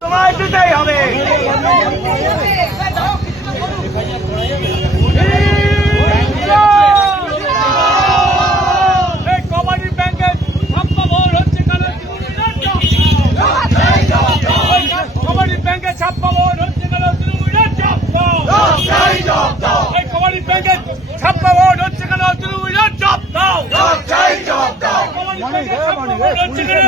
তোমায় দিতেই হবে এই কমান্ডি ব্যাংকের ছাপ্পা ভবন হচ্ছে কেন কমান্ডি ব্যাংকের ছাপ্পা ভবন হচ্ছে কেন তৃণমূলের জব দাও এই কমান্ডি ব্যাংকের ছাপ্পা ভবন হচ্ছে কেন? তৃণমূলের জব দাও। ছাপ্পা ভবন হচ্ছে কেন?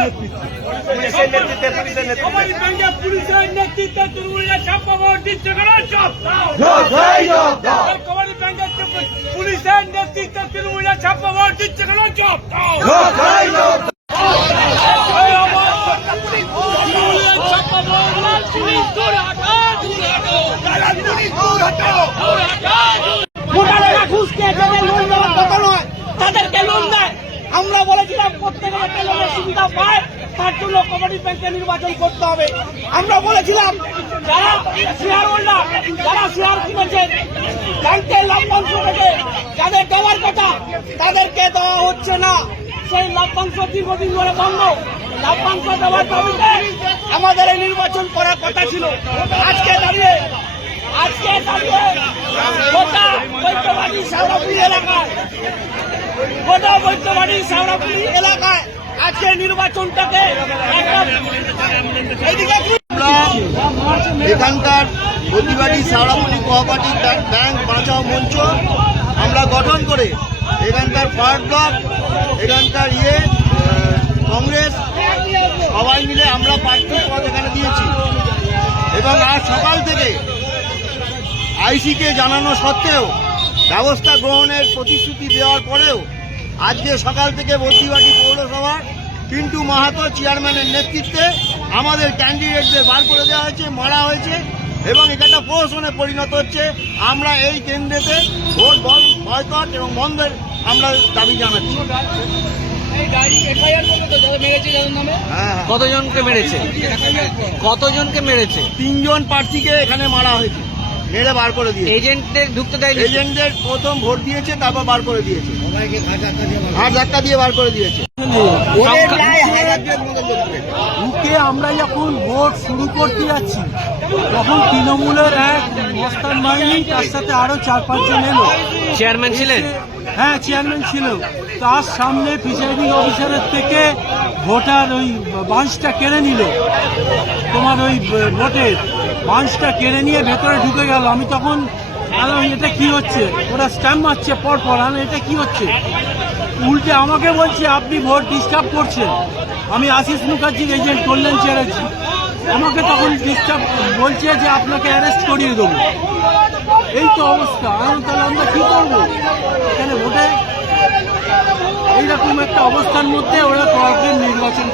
পুলিশের নেতৃত্বে তৃণমূলের ছাপ্পা ভবন দিচ্ছে কেন? জব দাও। কমান্ডি ব্যাংকের পুলিশের নেতৃত্বে তৃণমূলের ছাপ্পা ভবন দিচ্ছে কেন? জব দাও এই আমার তৃণমূলের ছাপ্পা ভবন পুলিশ দূরে হাঁটো দূরে হাঁটো ভোটারেরা ঘুষ খেয়ে যাদের লোন দেওয়ার কথা নয় তাদেরকে লোন দেয় আমরা বলেছিলাম প্রত্যেকে একটা লোনের সুবিধা পায় তার জন্য কমিটি নির্বাচন করতে হবে। আমরা বলেছিলাম, যারা শেয়ার হোল্ডার যারা শেয়ার কিনেছেন ব্যাংকের লভ্যাংশ থেকে যাদের দেওয়ার কথা, তাদেরকে দেওয়া হচ্ছে না। সেই লভ্যাংশ দীর্ঘদিন ধরে বন্ধ। লভ্যাংশ দেওয়ার দাবিতে আমাদের এই নির্বাচন করার কথা ছিল। আজকে দাঁড়িয়ে আজকে দাঁড়িয়ে গোটা বৈদ্যবাড়ি শাওড়াপুরি এলাকায় গোটা এখানকার প্রতিবাদী সারাপুরি কোঅপারেটিভ ব্যাংক বাঁচাও মঞ্চ, আমরা গঠন করে এখানকার ফায়ার ব্লক, এখানকার ইয়ে কংগ্রেস, সবাই মিলে আমরা প্রার্থী পদ এখানে দিয়েছি। এবং আজ সকাল থেকে আইসিকে জানানো সত্ত্বেও, ব্যবস্থা গ্রহণের প্রতিশ্রুতি দেওয়ার পরেও আজকে সকাল থেকে বদ্রিবাটি পৌরসভার পিন্টু মাহাতো চেয়ারম্যানের নেতৃত্বে আমাদের ক্যান্ডিডেটদের বার করে দেওয়া হয়েছে মারা হয়েছে এবং এটা প্রহসনে পরিণত হচ্ছে। আমরা এই কেন্দ্রেতে ভোট বয়কট এবং বন্ধের আমরা দাবি জানাচ্ছি। হ্যাঁ হ্যাঁ। কতজনকে মেরেছে? কতজনকে মেরেছে? তিনজন প্রার্থীকে এখানে মারা হয়েছে। মেরে বার করে দিয়েছে। এজেন্টদের ঢুকতে দেয়নি। এজেন্টদের প্রথম ভোট দিয়েছে তারপর বার করে দিয়েছে। হাত ধাক্কা দিয়ে বার করে দিয়েছে। বুকে আমরা যখন ভোট শুরু করতে যাচ্ছি তখন তৃণমূলের এক মস্তান বাহিনী তার সাথে আরও চার পাঁচজন এলো। চেয়ারম্যান ছিলেন? হ্যাঁ চেয়ারম্যান ছিল। তার সামনে প্রিসাইডিং অফিসারের থেকে ভোটার ওই বাঁশটা কেড়ে নিল। তোমার ওই ভোটের বাঁশটা কেড়ে নিয়ে ভেতরে ঢুকে গেল। আমি তখন এটা কি হচ্ছে? ওরা স্ট্যাম্প মারছে পর পর আমি, এটা কি হচ্ছে? উল্টে আমাকে বলছে, আপনি ভোট ডিস্টার্ব করছেন। আমি আশিস মুখার্জির এজেন্ট কল্যাণ চ্যাটার্জি। আমাকে তখন ডিস্টার্ব বলছে যে, আপনাকে অ্যারেস্ট করিয়ে দেবো। এই তো অবস্থা। আমি, তাহলে আমরা কি করব? এখানে ভোটে এইরকম একটা অবস্থার মধ্যে ওরা তরফের নির্বাচন